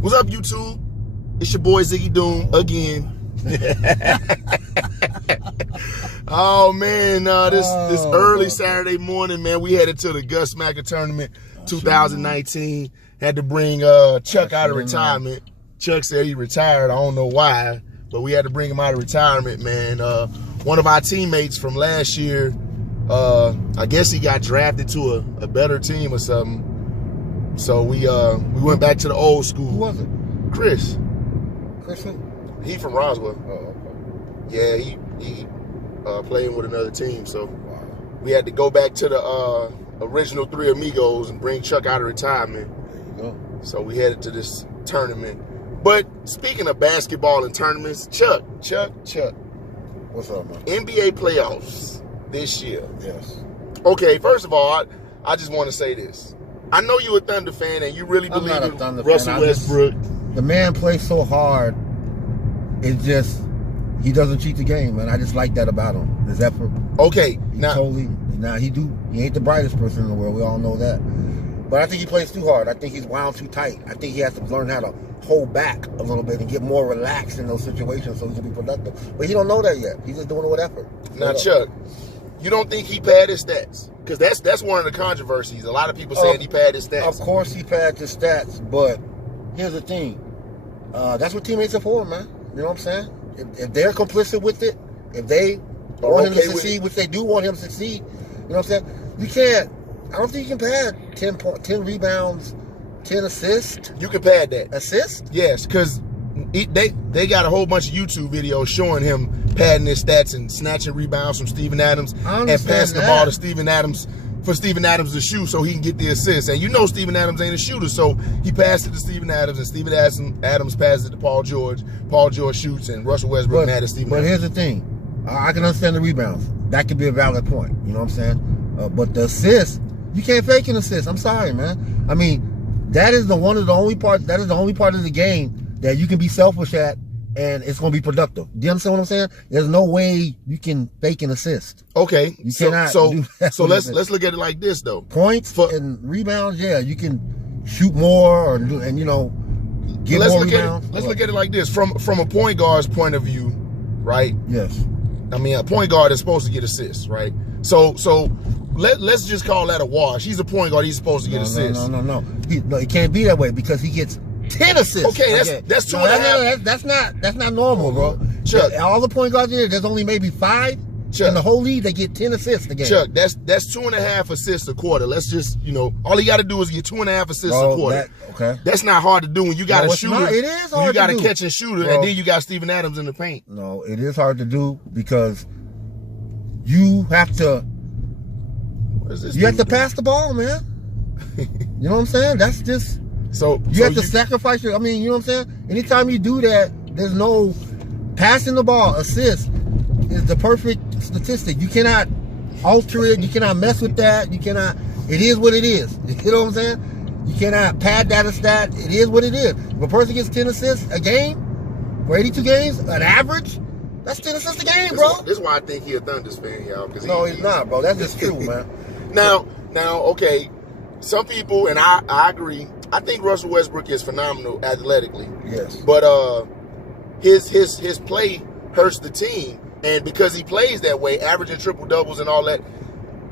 What's up, YouTube? It's your boy Ziggy Doom again. Oh man, this early Saturday morning, man, we headed to the Gus Macker tournament 2019. Had to bring Chuck out of retirement. Chuck said he retired. I don't know why, but we had to bring him out of retirement, man. One of our teammates from last year, I guess he got drafted to a better team or something. So we went back to the old school. Who was it? Chris. Chris? He from Roswell. Oh, okay. Yeah, he playing with another team. So we had to go back to the original Three Amigos and bring Chuck out of retirement. There you go. So we headed to this tournament. But speaking of basketball and tournaments, Chuck. What's up, man? NBA playoffs this year. Yes. Okay, first of all, I just want to say this. I know you're a Thunder fan and you really believe in Russell Westbrook. The man plays so hard. It's just, he doesn't cheat the game, man. I just like that about him. His effort. Okay, he ain't the brightest person in the world. We all know that. But I think he plays too hard. I think he's wound too tight. I think he has to learn how to hold back a little bit and get more relaxed in those situations so he can be productive. But he don't know that yet. He's just doing it with effort. Now, Chuck, you don't think he padded his stats? Because that's one of the controversies. A lot of people saying he padded his stats. Of course he padded his stats, but here's the thing. That's what teammates are for, man. You know what I'm saying? If they're complicit with it, if they want him to succeed, which they do want him to succeed, you know what I'm saying? You can't. I don't think you can pad 10 rebounds, 10 assists. You can pad that. Assist? Yes, because they got a whole bunch of YouTube videos showing him padding his stats and snatching rebounds from Steven Adams and passing the ball to Steven Adams for Steven Adams to shoot so he can get the assist. And you know Steven Adams ain't a shooter, so he passed it to Steven Adams, and Steven Adams passes it to Paul George. Paul George shoots, and Russell Westbrook mad at Steven Adams. But here's the thing. I can understand the rebounds. That could be a valid point. You know what I'm saying? But the assist, you can't fake an assist. I'm sorry, man. I mean, that is the only part of the game that you can be selfish at and it's going to be productive. Do you understand what I'm saying? There's no way you can fake an assist. Okay. You cannot so let's look at it like this, though. Points and rebounds, yeah, you can shoot more and you know, get more rebounds. Let's look at it like this. From a point guard's point of view, right? Yes. I mean, a point guard is supposed to get assists, right? So let's just call that a wash. He's a point guard. He's supposed to get assists. No. It can't be that way because he gets 10 assists. Okay, that's two and a half. That's not normal, bro. Chuck, all the point guards there's only maybe 5 in the whole league that get 10 assists a game. Chuck, that's 2.5 assists a quarter. Let's just, all he got to do is get 2.5 assists a quarter. That's not hard to do when you got a shooter. It is hard. You got a catch and shooter, and then you got Steven Adams in the paint. No, it is hard to do because you have to. You have to pass the ball, man. You know what I'm saying? That's just. You have to sacrifice your. I mean, you know what I'm saying? Anytime you do that, there's no passing the ball. Assist is the perfect statistic. You cannot alter it. You cannot mess with that. You cannot. It is what it is. You know what I'm saying? You cannot pad that a stat. It is what it is. If a person gets 10 assists a game for 82 games, an average, that's 10 assists a game, bro. This is why I think he's a Thunder fan, y'all. No, he's not, bro. That's just true, man. Now, okay. Some people, and I agree. I think Russell Westbrook is phenomenal athletically. Yes. But his play hurts the team, and because he plays that way, averaging triple doubles and all that,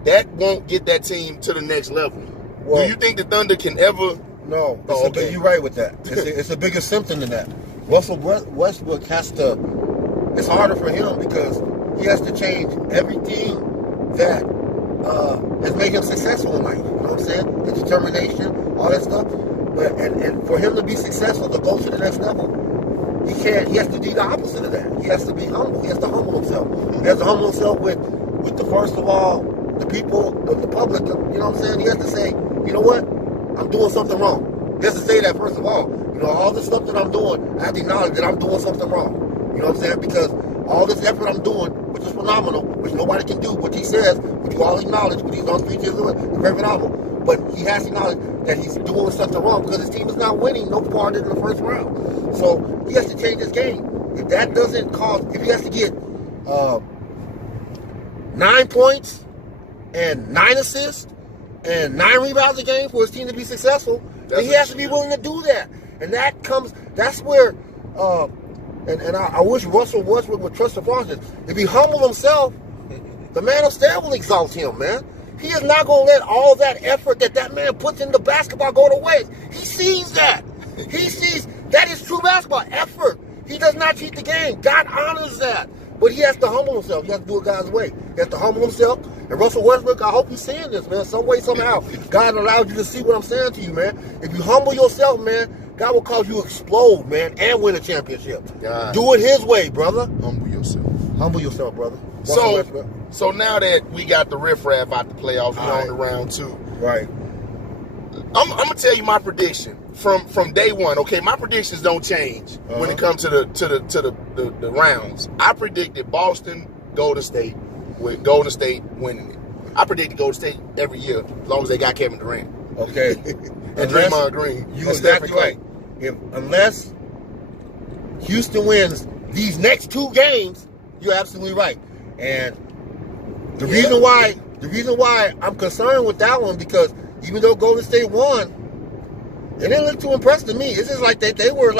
that won't get that team to the next level. Well, do you think the Thunder can ever? No. You're right with that. It's a bigger symptom than that. Russell Westbrook has to. It's harder for him because he has to change everything that has made him successful in life. You know what I'm saying? The determination, all that stuff. But and for him to be successful, to go to the next level, he has to do the opposite of that. He has to be humble. He has to humble himself. He has to humble himself with the first of all, the people, the public. You know what I'm saying? He has to say, you know what? I'm doing something wrong. He has to say that first of all. All the stuff that I'm doing, I have to acknowledge that I'm doing something wrong. You know what I'm saying? Because all this effort I'm doing, which is phenomenal, which nobody can do, which he says, which you all acknowledge, which he's on 3 years doing, is very phenomenal. But he has to acknowledge that he's doing something wrong because his team is not winning no farther than the first round. So he has to change his game. If that doesn't if he has to get 9 points and 9 assists and 9 rebounds a game for his team to be successful, then he has to be willing to do that. And that's where, and I wish Russell Westbrook would trust the process. If he humbled himself, the man upstairs will exalt him, man. He is not going to let all that effort that man puts into basketball go to waste. He sees that. He sees that is true basketball, effort. He does not cheat the game. God honors that. But he has to humble himself. He has to do it God's way. He has to humble himself. And Russell Westbrook, I hope you're seeing this, man. Some way, somehow, God allowed you to see what I'm saying to you, man. If you humble yourself, man, God will cause you to explode, man, and win a championship. God. Do it his way, brother. Humble yourself. Humble yourself, brother. So now that we got the riffraff out the playoffs, we're on to round 2. Right. I'm gonna tell you my prediction from day one. Okay, my predictions don't change when it comes to the rounds. I predicted Boston, Golden State, with Golden State winning it. I predicted Golden State every year as long as they got Kevin Durant. Okay. And Draymond Green. You're exactly right. Unless Houston wins these next 2 games, you're absolutely right. And the reason why I'm concerned with that one, because even though Golden State won, it didn't look too impressive to me. It's just like they were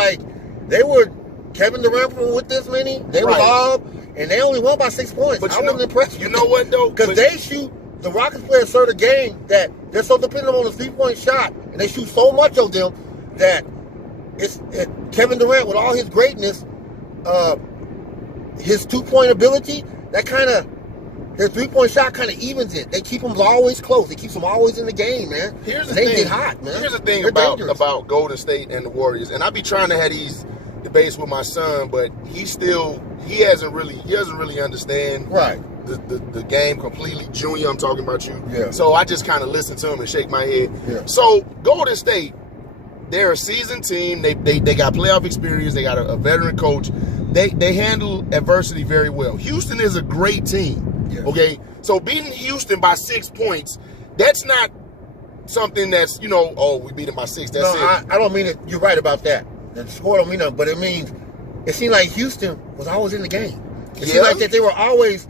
Kevin Durant with this many. They were up, and they only won by 6 points. But I wasn't impressed. You know what though? Because they shoot. The Rockets play a certain game that they're so dependent on the 3-point shot, and they shoot so much of them that Kevin Durant, with all his greatness, his 2-point ability, their 3-point shot kind of evens it. They keep them always close. They keep them always in the game, man. They get hot, man. Here's the thing about Golden State and the Warriors, and I be trying to have these debates with my son, but he doesn't really understand the game completely. Junior, I'm talking about you. Yeah. So I just kind of listen to him and shake my head. Yeah. So Golden State, they're a seasoned team. They got playoff experience. They got a veteran coach. They handle adversity very well. Houston is a great team. Yeah. Okay, so beating Houston by 6 points, that's not something that's, we beat them by 6. That's it. I don't mean it. You're right about that. The score don't mean nothing, but it seemed like Houston was always in the game. It seemed like that they were always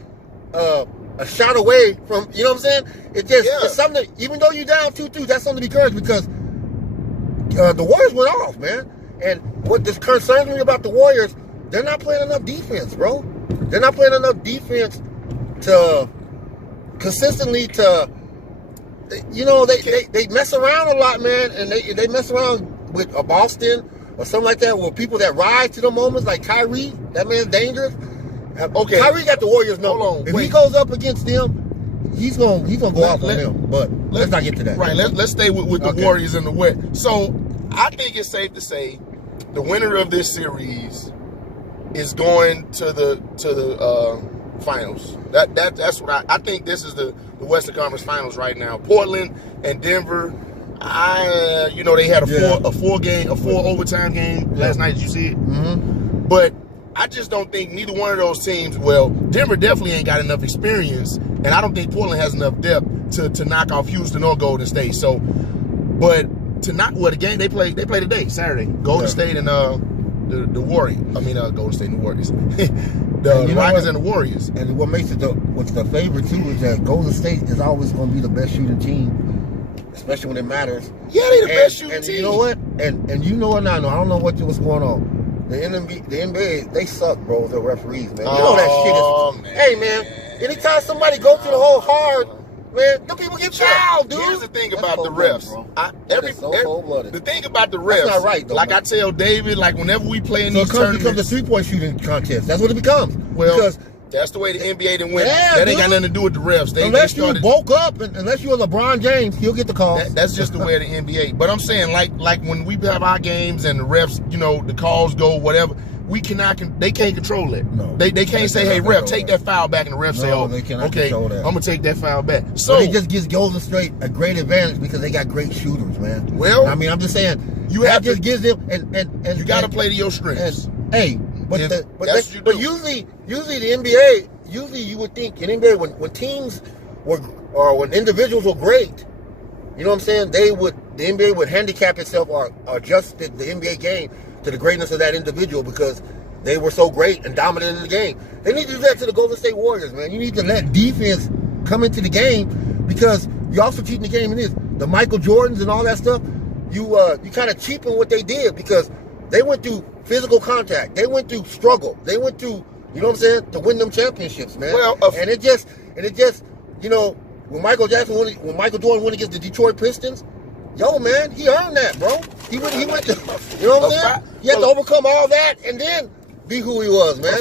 a shot away from, you know what I'm saying? It's something, even though you're down 2-2, that's something to be encouraged, because the Warriors went off, man. And what concerns me about the Warriors, they're not playing enough defense, bro. They're not playing enough defense to consistently they mess around a lot, man, and they mess around with a Boston or something like that, with people that rise to the moments, like Kyrie. That man's dangerous. Okay, Kyrie got the Warriors number. If he goes up against them, he's gonna go off on them. But let's not get to that. Right. Let's stay with the Warriors in the West. So I think it's safe to say the winner of this series is going to the finals. That's what I think. This is the Western Conference Finals right now. Portland and Denver. They had a four overtime game last night. Did you see it? Mm-hmm. But I just don't think neither one of those teams. Well, Denver definitely ain't got enough experience, and I don't think Portland has enough depth to knock off Houston or Golden State. So, but the game they play today, Saturday. Golden State and the Warriors. Golden State and the Warriors. The Rockets and the Warriors. And what makes what's the favorite too is that Golden State is always going to be the best shooting team, especially when it matters. Yeah, they the best shooting team. You know what? And you know what? I don't know what's going on. The NBA, they suck, bro, with the referees, man. You know that shit is. Hey, man, anytime somebody go through the whole hard, man, them people get fouled, dude. Here's the thing about the refs. The thing about the refs, that's not right, though, like man. I tell David, like whenever we play in these tournaments, it becomes a 3-point shooting contest. That's what it becomes. Well, because that's the way the NBA didn't win. That ain't got nothing to do with the refs. Unless you bulk up, unless you're LeBron James, he'll get the call. That's just the way of the NBA. But I'm saying, like when we have our games and the refs, the calls go whatever. They can't control it. No, they can't say, "Hey, ref, take that foul back," and the ref say, "Oh, they cannot okay, control that. I'm gonna take that foul back." So it just gives Golden State a great advantage because they got great shooters, man. Well, I'm just saying gives them and you got to play to your strengths. But usually the NBA, you would think in NBA when teams were or when individuals were great, you know what I'm saying? The NBA would handicap itself or adjust the NBA game to the greatness of that individual because they were so great and dominant in the game. They need to do that to the Golden State Warriors, man. You need to let defense come into the game because you're also cheating the game in this. The Michael Jordans and all that stuff, you kind of cheapen what they did because they went through physical contact. They went through struggle. They went through, you know what I'm saying, to win them championships, man. Well, and it just, you know, when Michael Jordan went against the Detroit Pistons, yo, man, he earned that, bro. He went to, you know what I'm saying? He had to overcome all that and then be who he was, man.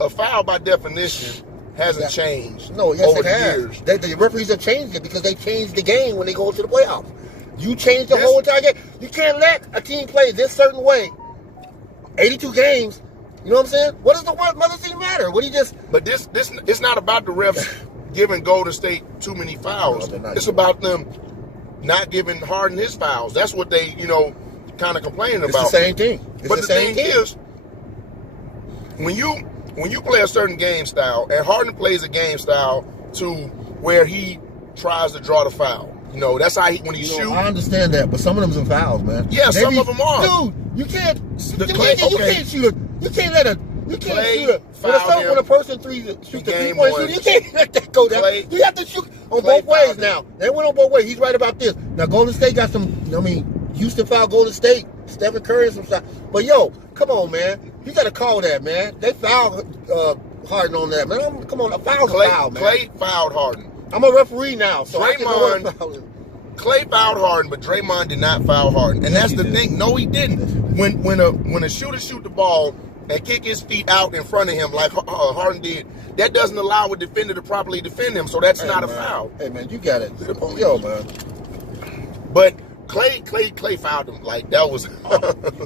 A foul by definition hasn't changed. No, yes, over it has. years. The referees have changed it because they changed the game when they go to the playoffs. You change the whole entire game. You can't let a team play this certain way. 82 games. You know what I'm saying? What does the other team matter? What do you just? But this it's not about the refs giving Golden State too many fouls. No, it's about them not giving Harden his fouls. That's what they, you know, kind of complaining about. It's the same thing. But the thing is, when you play a certain game style, and Harden plays a game style to where he tries to draw the foul. You know, that's how when he shoots. I understand that, but some of them's are fouls, man. Yeah, some of them are. Dude, you can't. You can't shoot a. You can't let a. You can't shoot a. When a person shoots the 3-point shooter, you can't let that go down. You have to shoot on both ways now. They went on both ways. He's right about this. Now, Golden State got some. I mean, Houston fouled Golden State. Stephen Curry and some stuff. But yo, come on, man. You got to call that, man. They fouled Harden on that, man. Come on, a foul's a foul, man. Clay fouled Harden. I'm a referee now, so I can know what foul is. Clay fouled Harden, but Draymond did not foul Harden, and that's the thing. No, he didn't. When a shooter shoot the ball and kick his feet out in front of him like Harden did, that doesn't allow a defender to properly defend him. So that's not a foul. Hey man, you got it. Yo man. But Clay fouled him like that was.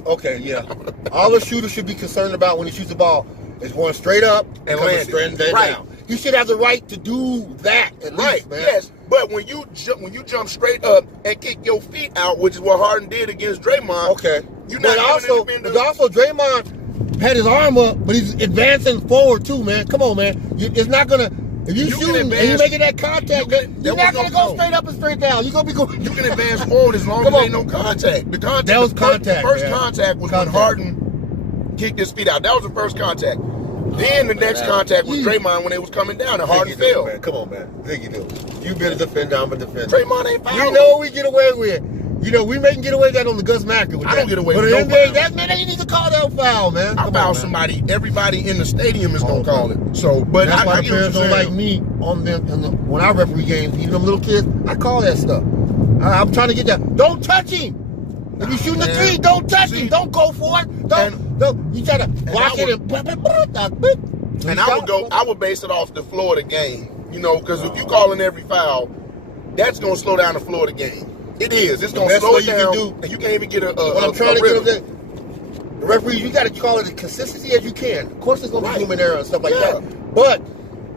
Okay, yeah. All a shooter should be concerned about when he shoots the ball is going straight up and coming straight down. You should have the right to do that at least, man. Yes, but when you jump straight up and kick your feet out, which is what Harden did against Draymond. Okay. But also Draymond had his arm up, but he's advancing forward too, man. Come on, man. It's not gonna. If you shooting and you making that contact, you're not gonna go straight up and straight down. You're gonna be going. You can advance forward as long as there ain't no contact. The contact. That was contact. The first contact was when Harden kicked his feet out. That was the first contact. Then the next contact was Draymond when they was coming down and Harden fell. Man. Come on, man. Ziggy do. You been a defender, I'm a defender. Draymond ain't fouled. You know what we get away with. You know, we may get away with that on the Gus Macker. I don't get away with that. But that man, you need to call that foul, man. I foul somebody. Everybody in the stadium is gonna call it. So, but that's why the parents don't like me on them. When I referee games, even them little kids, I call that stuff. I'm trying to get that. Don't touch him. If you're shooting a three, don't touch him. Don't go for it. Don't. You gotta block it and I would base it off the flow of the game. You know, because if you calling every foul, that's gonna slow down the flow of the game. It is. It's going to slow it down, and you can't even get what I'm trying to get the referees, you got to call it as consistency as you can. Of course, there's going to be human error and stuff like that. But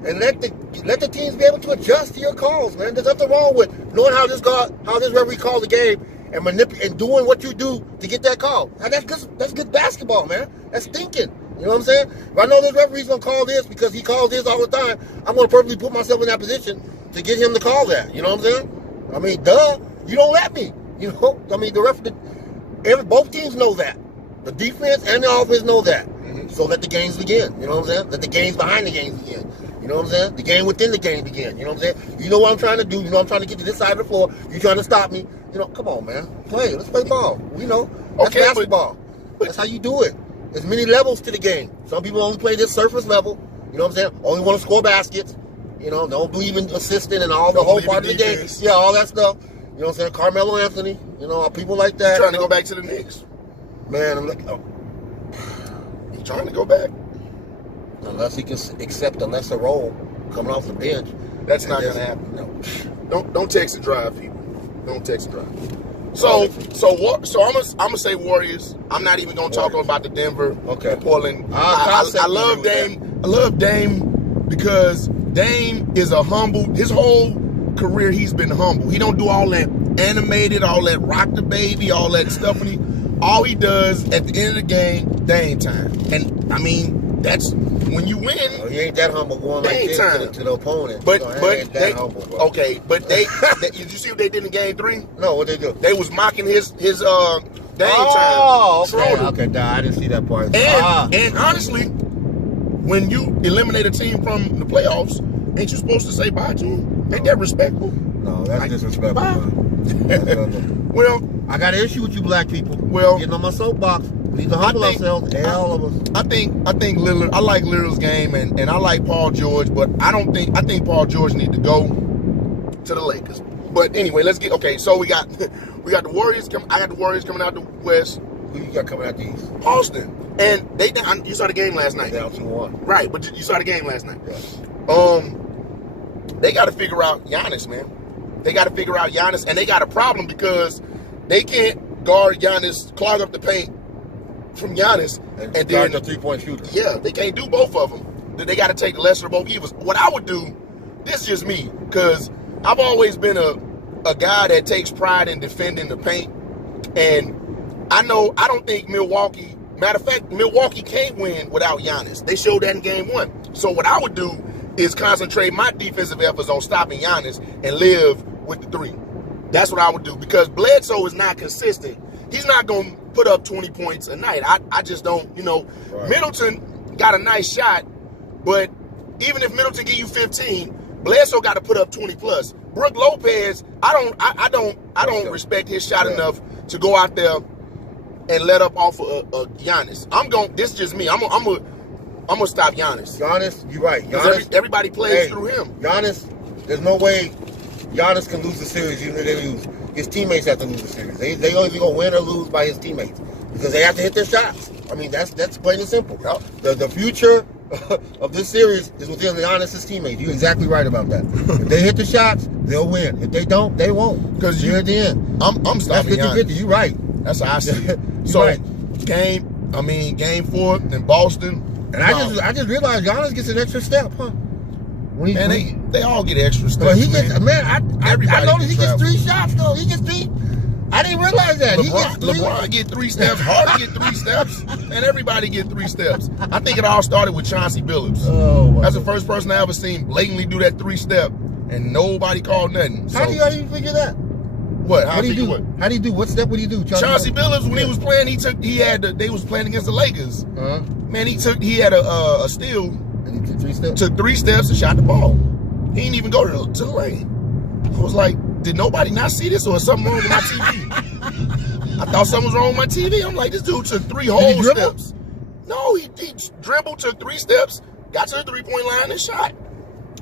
let the teams be able to adjust to your calls, man. There's nothing wrong with knowing how this referee calls the game and doing what you do to get that call. Now, that's good basketball, man. That's thinking. You know what I'm saying? If I know this referee's going to call this because he calls this all the time, I'm going to purposely put myself in that position to get him to call that. You know what I'm saying? I mean, duh. You don't let me. You know, I mean, both teams know that. The defense and the offense know that. Mm-hmm. So let the games begin. You know what I'm saying? Let the games behind the games begin. You know what I'm saying? The game within the game begin. You know what I'm saying? You know what I'm trying to do. You know I'm trying to get to this side of the floor. You're trying to stop me. You know, come on, man. Let's play ball. You know, that's basketball. That's how you do it. There's many levels to the game. Some people only play this surface level. You know what I'm saying? Only want to score baskets. You know, don't believe in assisting and all the whole part of the game. Yeah, all that stuff. You know what I'm saying? Carmelo Anthony, you know, people like that. He's trying to go back to the Knicks. Man, I'm like, he's trying to go back. Unless he can accept a lesser role coming off the bench. That's not going to happen. No. Don't text and drive, people. Don't text and drive. So I'm gonna say Warriors. I'm not even gonna talk about the Denver, Portland. I love Dame. I love Dame because Dame is a humble. His whole career he's been humble. He don't do all that animated, all that rock the baby, all that stuff. All he does at the end of the game, Dame time. And I mean, that's when you win. Oh, he ain't that humble going like this to the opponent. But humble, okay, but they did you see what they did in game 3? No, what they do? They was mocking his Dame time. Oh, okay, I didn't see that part. And honestly, when you eliminate a team from the playoffs, ain't you supposed to say bye to him? Ain't that respectful? No, that's disrespectful. Well, I got an issue with you black people. Well, getting on my soapbox. We need to humble ourselves, and all of us. I think Lillard. I like Lillard's game, and I like Paul George, but I think Paul George need to go to the Lakers. But anyway, let's get okay. So we got the Warriors. I got the Warriors coming out the West. Who you got coming out the East? Boston, and you saw the game last night. Down 2-1. Right, but you saw the game last night. Yeah. They got to figure out Giannis, man. They got to figure out Giannis, and they got a problem because they can't guard Giannis, clog up the paint from Giannis, and then the 3-point shooter. Yeah, they can't do both of them. They got to take the lesser of both evils. What I would do, this is just me, because I've always been a guy that takes pride in defending the paint, and I don't think Milwaukee, matter of fact, Milwaukee can't win without Giannis. They showed that in game 1. So what I would do is concentrate my defensive efforts on stopping Giannis and live with the 3. That's what I would do, because Bledsoe is not consistent. He's not going to put up 20 points a night. I just don't, Right. Middleton got a nice shot, but even if Middleton give you 15, Bledsoe got to put up 20 plus. Brook Lopez, I don't respect his shot enough to go out there and let up off of Giannis. This is just me. I'm gonna stop Giannis. Giannis, you're right. Giannis, everybody plays through him. Giannis, there's no way Giannis can lose the series even if they lose. His teammates have to lose the series. They only gonna win or lose by his teammates because they have to hit their shots. I mean, that's plain and simple. Yep. The future of this series is within Giannis' teammates. You're exactly right about that. If they hit the shots, they'll win. If they don't, they won't. Because you're at the end. I'm stopping Giannis. 50-50. You're right. That's how I see it. So right. Game 4 in Boston. And I just realized Giannis gets an extra step, huh? They all get extra steps. But he gets, I noticed he gets 3 shots though. He gets 3. I didn't realize that. LeBron get 3 steps. Harden get 3 steps, and everybody get 3 steps. I think it all started with Chauncey Billups. Oh, that's the first person I ever seen blatantly do that 3-step, and nobody called nothing. How do you figure that? What? How do you do? What? How do you do? What step would he do? Chauncey Billups, when he was playing, they was playing against the Lakers. Man, he had a steal. And he took 3 steps. Took 3 steps and shot the ball. He didn't even go to the lane. I was like, did nobody not see this, or is something wrong with my TV? I thought something was wrong with my TV. I'm like, this dude took 3 whole steps. No, he dribbled, took 3 steps, got to the 3-point line and shot.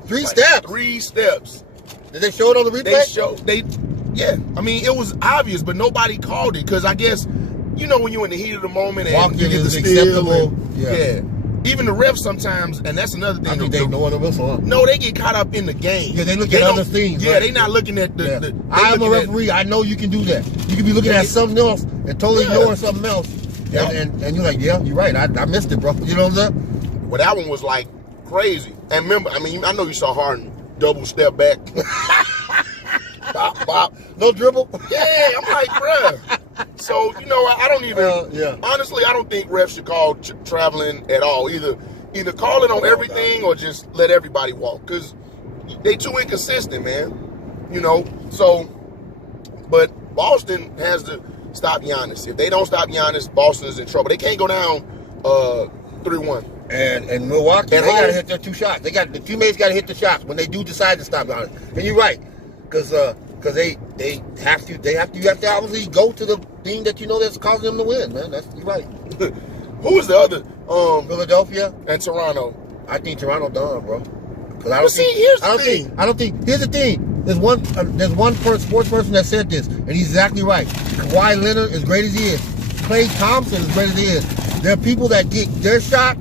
3 steps? 3 steps. Did they show it on the replay? Yeah. I mean, it was obvious, but nobody called it, because I guess, when you're in the heat of the moment and you get the steal. Yeah. Even the refs sometimes, and that's another thing. I think they ignore the whistle, huh? No, they get caught up in the game. Yeah, they look at other things. Yeah, right? they not looking at the I'm a referee. I know you can do that. You can be looking at something else and totally ignoring something else. Yep. And you're like, yeah, you're right. I missed it, bro. You know what I'm saying? Well, that one was like crazy. And remember, I know you saw Harden double step back. Bop. No dribble? Yeah, I'm like, bruh. So, I don't even, honestly, I don't think refs should call traveling at all. Either call it on everything or just let everybody walk, because they too inconsistent, man. So, but Boston has to stop Giannis. If they don't stop Giannis, Boston is in trouble. They can't go down 3-1. And Milwaukee, they got to hit their 2 shots. The teammates got to hit the shots when they do decide to stop Giannis. And you're right, because they have to. You have to obviously go to the thing that that's causing them to win, man. You're right. Who was the other? Philadelphia and Toronto. I think Toronto done, bro. Here's the thing. Here's the thing. There's one sports person that said this, and he's exactly right. Kawhi Leonard, as great as he is, Klay Thompson, as great as he is, there are people that get their shot,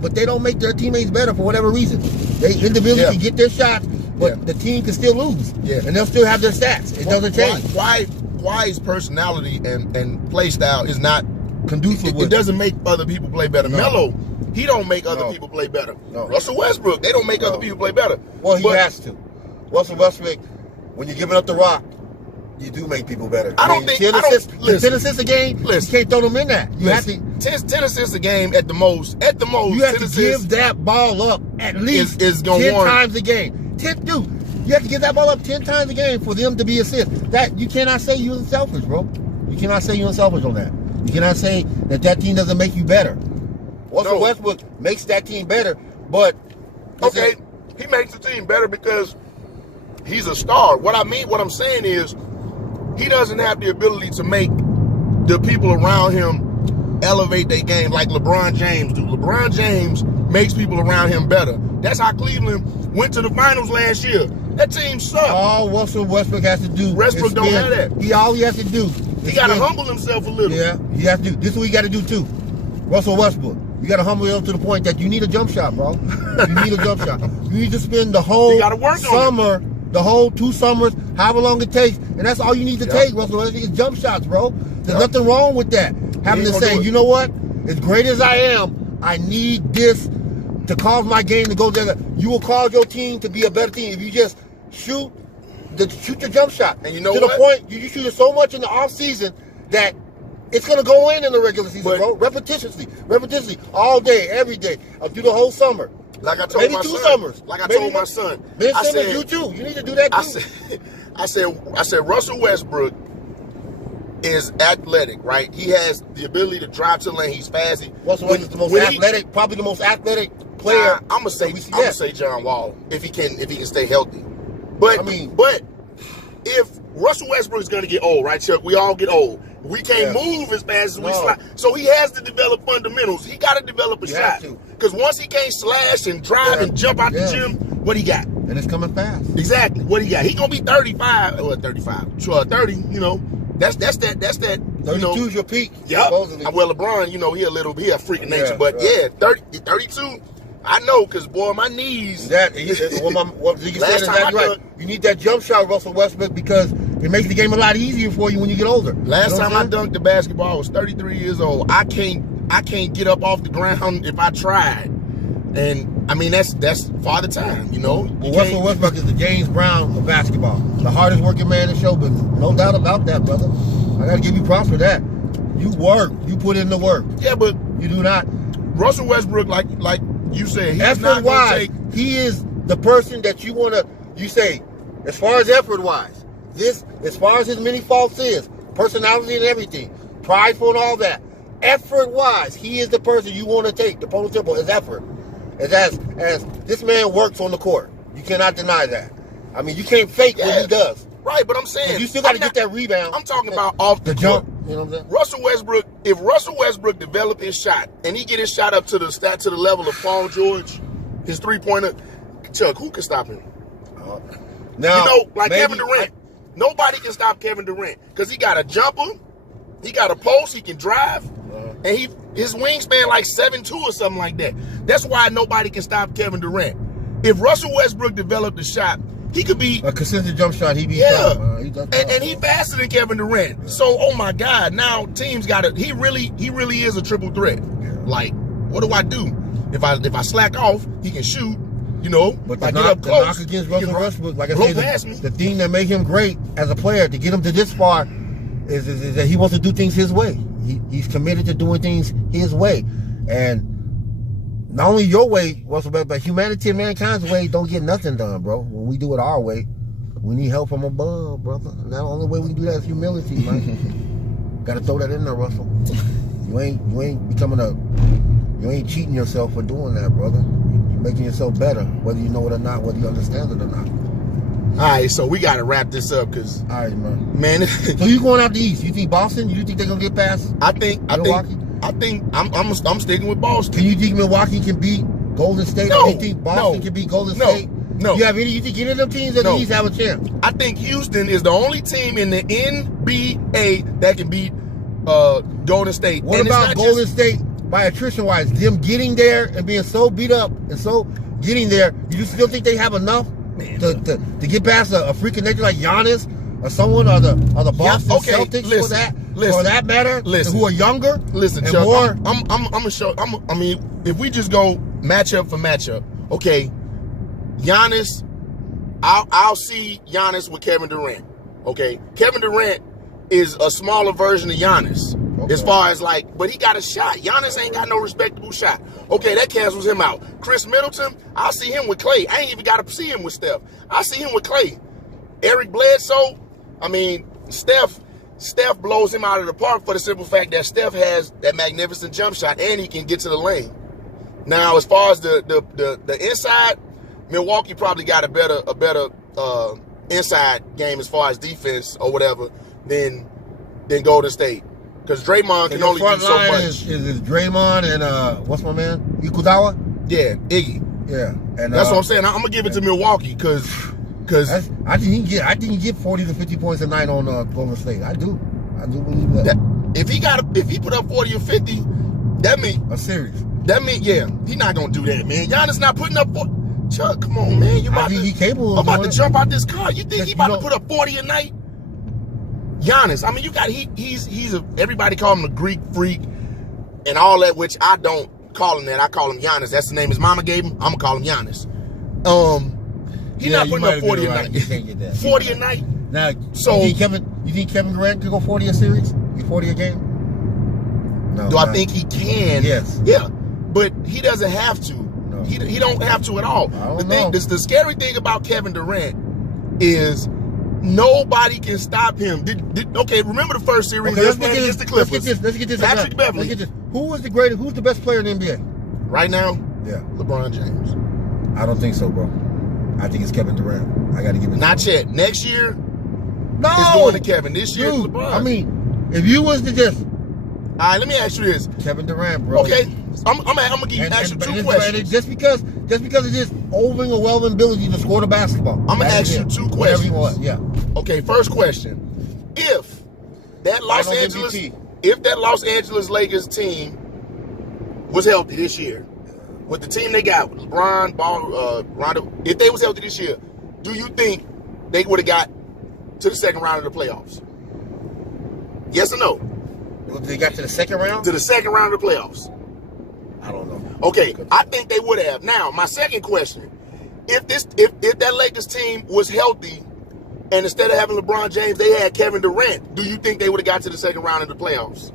but they don't make their teammates better for whatever reason. They individually can get their shots, but the team can still lose. Yeah. And they'll still have their stats. It doesn't change. Kawhi's personality and play style is not conducive. It doesn't make other people play better. Melo, he don't make other people play better. Russell Westbrook, they don't make other people play better. Well, he has to. Russell Westbrook, when you're giving up the rock, you do make people better. 10 assists a game, you can't throw them in that. You have to 10 assists a game at the most. You have to give that ball up at least 10 times a game. You have to give that ball up 10 times a game for them to be assists. That you cannot say you're selfish, bro. You cannot say you're selfish on that. You cannot say that team doesn't make you better. Russell Westbrook makes that team better, but he makes the team better because he's a star. What I'm saying is, he doesn't have the ability to make the people around him elevate their game like LeBron James do. LeBron James makes people around him better. That's how Cleveland went to the finals last year. That team sucked. All Russell Westbrook has to do. Westbrook don't have that. All he has to do. He got to humble himself a little. Yeah, he has to do. This is what he got to do too. Russell Westbrook. You got to humble yourself to the point that you need a jump shot, bro. You need a jump shot. You need to spend the whole summer, the whole 2 summers, however long it takes, and that's all you need to take, Russell Westbrook, is jump shots, bro. There's nothing wrong with that. Having to say, you know what? As great as I am, I need this to cause my game to go there. You will cause your team to be a better team if you just shoot your jump shot. And you know to the point you shoot it so much in the off season that it's gonna go in the regular season, bro. Repetitiously, all day, every day, through the whole summer. Like I told maybe my 2 son. summers. Like I told my son. Ben Simmons, you too. You need to do that too. I said Russell Westbrook is athletic, right? He has the ability to drive to the lane. He's fast. Russell Westbrook is the most athletic, probably the most athletic player. I'm gonna say John Wall if he can stay healthy. But but if Russell Westbrook is gonna get old, right, Chuck? We all get old. We can't move as fast as we slide. So he has to develop fundamentals. He got to develop a shot. Because once he can't slash and drive and jump out the gym, what he got? And it's coming fast. Exactly. What he got? He gonna be 35 or 35, 30. You know, that's that. 32 is your peak. Yep. Well, LeBron, he a freak of nature, but 32. I know, because, boy, my knees. What Ziggy said is exactly right. You need that jump shot, Russell Westbrook, because it makes the game a lot easier for you when you get older. Last time I dunked the basketball, I was 33 years old. I can't get up off the ground if I tried. And, I mean, that's father time, Well, Russell Westbrook is the James Brown of basketball. The hardest working man in show business. No doubt about that, brother. I got to give you props for that. You work. You put in the work. Yeah, but you do not. Russell Westbrook, like you said, he's not going to take. He is the person that you want to. You say, as far as effort wise, as far as his many faults is, personality and everything, prideful and all that. Effort wise, he is the person you want to take. The prototypical is effort. As this man works on the court, you cannot deny that. I mean, you can't fake what he does. Right, but I'm saying you still got to get that rebound. I'm talking about off the jump. Court. You know what I'm saying? Russell Westbrook. If Russell Westbrook develop his shot and he get his shot up to the level of Paul George, his 3-pointer, Chuck, who can stop him? Now, Kevin Durant. Nobody can stop Kevin Durant because he got a jumper, he got a post, he can drive, and his wingspan like 7'2" or something like that. That's why nobody can stop Kevin Durant. If Russell Westbrook developed the shot, he could be a consistent jump shot. And he faster than Kevin Durant. Yeah. So, oh my God, now teams got it. He really is a triple threat. Yeah. Like, what do I do? If I slack off, he can shoot. But the knock against Russell Westbrook, like I said, the thing that made him great as a player to get him to this far is that he wants to do things his way. He's committed to doing things his way, and not only your way, Russell, but humanity and mankind's way don't get nothing done, bro. When we do it our way, we need help from above, brother. And the only way we can do that is humility, man. Got to throw that in there, Russell. You ain't cheating yourself for doing that, brother. You're making yourself better, whether you know it or not, whether you understand it or not. All right, so we got to wrap this up because, all right, man. So you going out the East? You think Boston? You think they're gonna get past? I think I'm sticking with Boston. Can you think Milwaukee can beat Golden State? No. Do you think Boston can beat Golden State? No. You think any of them teams in the East have a chance? I think Houston is the only team in the NBA that can beat Golden State. What about Golden State by attrition wise? Them getting there and being so beat up and so getting there, you still think they have enough to get past a freaking nature like Giannis or someone or the Boston Celtics for that matter? Who are younger? Listen, and Chuck, more. I'm gonna show. I mean, if we just go matchup for matchup, okay. Giannis, I'll see Giannis with Kevin Durant. Okay, Kevin Durant is a smaller version of Giannis as far as but he got a shot. Giannis ain't got no respectable shot. Okay, that cancels him out. Chris Middleton, I'll see him with Clay. I ain't even got to see him with Steph. I see him with Clay. Eric Bledsoe, I mean, Steph blows him out of the park for the simple fact that Steph has that magnificent jump shot and he can get to the lane. Now, as far as the inside, Milwaukee probably got a better inside game as far as defense or whatever. than Golden State. Because Draymond can only do so much. Is Draymond and what's my man? Ikuzawa? Yeah, Iggy. Yeah. And that's what I'm saying. I'm gonna give it to Milwaukee because I think he get 40 to 50 points a night on Golden State. I do believe that. If he put up 40 or 50, that means a series. That means he not gonna do that, man. Giannis not putting up 40. Chuck, come on, man. He capable. I'm about to jump out this car. You think he about to put up 40 a night? Giannis, I mean, he's everybody call him a Greek freak and all that, which I don't call him that. I call him Giannis. That's the name his mama gave him. I'm gonna call him Giannis. He's not putting up 40 a night. You can't get that. 40 a night. Now, so you think Kevin Durant could go 40 a series? 40 a game? No. Do I think he can? Yes. Yeah, but he doesn't have to. No. He don't have to at all. The scary thing about Kevin Durant is nobody can stop him. Okay, remember the first series against the Clippers? Let's get this. Patrick Beverly. Who's the best player in the NBA? Right now? Yeah. LeBron James. I don't think so, bro. I think it's Kevin Durant. I got to give it to Not yet. Next year, no, it's going to Kevin. This year, dude, LeBron. I mean, if you was to just... All right, let me ask you this. Kevin Durant, bro. Okay, I'm gonna give you ask you two questions. Just because of his overwhelming ability to score the basketball. I'm gonna ask you two questions. Yeah. Okay, first question: If that Los Angeles Lakers team was healthy this year, with the team they got, with LeBron, Rondo, if they was healthy this year, do you think they would have got to the second round of the playoffs? Yes or no? They got to the second round? To the second round of the playoffs. I don't know. Okay, I think they would have. Now, my second question: if that Lakers team was healthy, and instead of having LeBron James, they had Kevin Durant, do you think they would have got to the second round of the playoffs?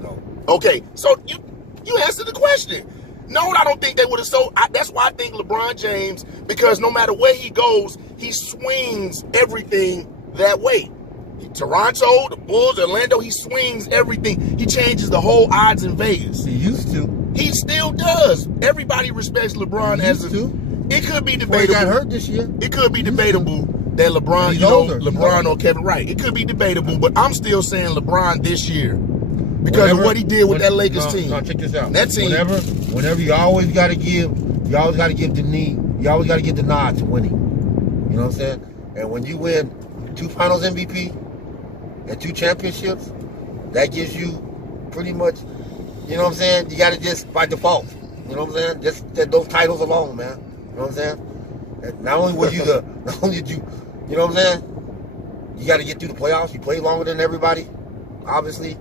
No. Okay, so you answered the question. No, I don't think they would have. So that's why I think LeBron James, because no matter where he goes, he swings everything that way. Toronto, the Bulls, Orlando, he swings everything. He changes the whole odds in Vegas. He used to. He still does. Everybody respects LeBron It could be debatable. He got hurt this year. It could be debatable that LeBron, LeBron or Kevin, right. It could be debatable, but I'm still saying LeBron this year because of what he did with that Lakers team. No, check this out. That team. Whenever you always got to give the nod to winning. You know what I'm saying? And when you win 2 Finals MVP and 2 championships, that gives you pretty much, you know what I'm saying? You got to just by default. You know what I'm saying? Just those titles alone, man. You know what I'm saying? And not only did you, you know what I'm saying? You got to get through the playoffs. You play longer than everybody, obviously,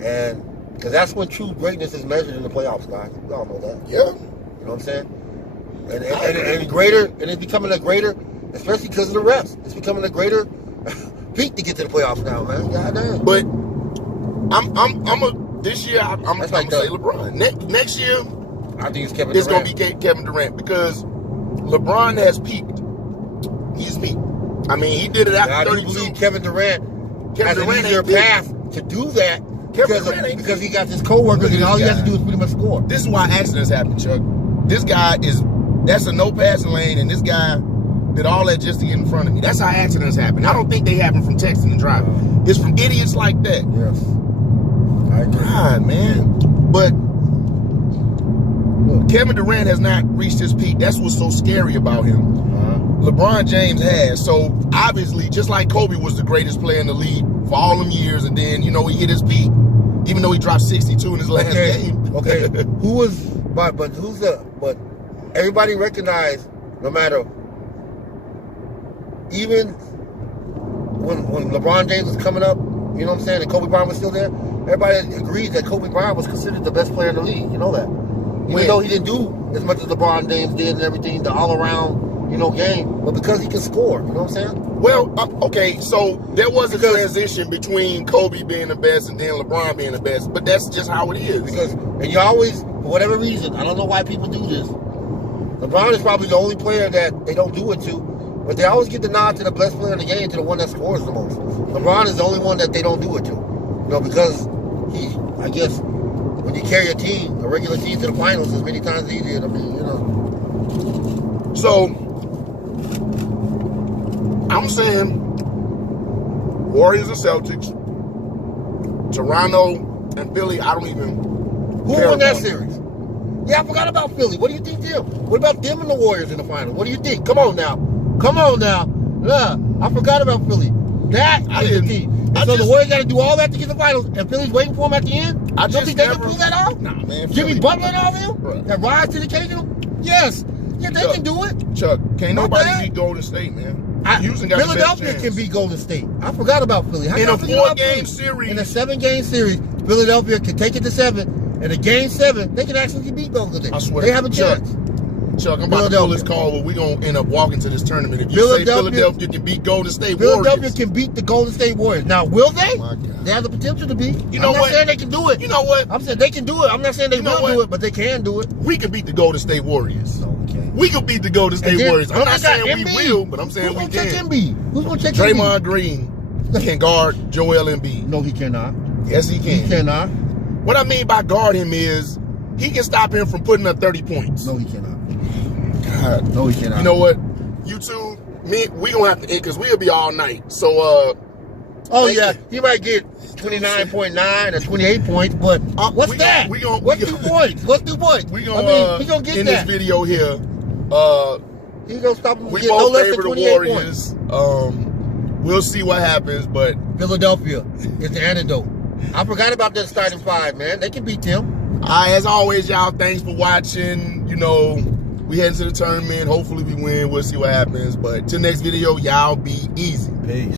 and because that's when true greatness is measured in the playoffs, guys. We all know that. Yeah. You know what I'm saying? And greater, and it's becoming a greater, especially because of the refs. It's becoming a greater peak to get to the playoffs now, man. God damn. But this year I'm gonna say LeBron. Next year, I think it's Kevin Durant. It's gonna be Kevin Durant because LeBron has peaked. He's peaked. I mean, he did it after 32. I do believe Kevin Durant has an easier path to do that because he got his co-workers and all he has to do is pretty much score. This is why accidents happen, Chuck. This guy that's a no passing lane, and this guy did all that just to get in front of me. That's how accidents happen. I don't think they happen from texting and driving. It's from idiots like that. Yes. I agree. God, man. But look, Kevin Durant has not reached his peak. That's what's so scary about him. LeBron James has. So, obviously, just like Kobe was the greatest player in the league for all them years, and then, he hit his peak, even though he dropped 62 in his last game. Okay. But everybody recognized, no matter, even when LeBron James was coming up, you know what I'm saying, and Kobe Bryant was still there, everybody agreed that Kobe Bryant was considered the best player in the league. You know that. Even though he didn't do as much as LeBron James did and everything, the all-around, game, but because he can score. You know what I'm saying? Well, okay, so there was a transition between Kobe being the best and then LeBron being the best, but that's just how it is. And you always, for whatever reason, I don't know why people do this, LeBron is probably the only player that they don't do it to, but they always give the nod to the best player in the game, to the one that scores the most. LeBron is the only one that they don't do it to. Because I guess, when you carry a regular team to the finals, it's many times easier to be, So, I'm saying Warriors or Celtics, Toronto and Philly, I don't even Who care won that about. series? Yeah, I forgot about Philly. What do you think them? What about them and the Warriors in the final? What do you think? Come on now. Come on now. Nah, I forgot about Philly. That is the team. And so the Warriors got to do all that to get the finals, and Philly's waiting for them at the end? I Don't just think they can never- pull that off? Nah, man. Jimmy Philly- Butler and all them? Right. That rise to the occasion? Yes. Yeah, they Chuck, can do it. Chuck, can't Not nobody bad. beat Golden State, man. I- Houston got the best Philadelphia chance. can beat Golden State. I forgot about Philly. How In y'all a forget about 4-game Philly? series. In a 7-game series, Philadelphia can take it to 7. And a game 7, they can actually beat Golden State. I swear. They have a Chuck, chance. Chuck, I'm about to pull this Philadelphia. call, but we're going to end up walking to this tournament. If you say Philadelphia can beat Golden State Philadelphia Warriors. can beat the Golden State Warriors. Now, will they? My God. They have the potential to beat. You know I'm not what? saying they can do it. You know what? I'm saying they can do it. I'm not saying they You know will what? do it, but they can do it. We can beat the Golden State Warriors. No, we can't. We can beat the Golden State Warriors. I'm not saying we will, but I'm saying Who's we gonna check can. Embiid? Who's going to check Embiid? Draymond Green can guard Joel Embiid. No, he cannot. Yes, he He can. cannot. What I mean by guard him is he can stop him from putting up 30 points. No, he cannot. God. No, he cannot. You know what? You two, me, we gonna have to end because we'll be all night. So Oh, thank yeah. you. He might get 29.9 or 28 points, but what's we that? gon- What's 2 points? What's 2 points? we I gonna mean, he going to get in that. this video here. He's going to stop him from We getting no both less than favor the 28 points. Warriors. We'll see what happens, but Philadelphia is the antidote. I forgot about that starting 5, man. They can beat them. as always, y'all, thanks for watching. You know, we heading to the tournament. Hopefully we win. We'll see what happens. But till next video, y'all be easy. Peace.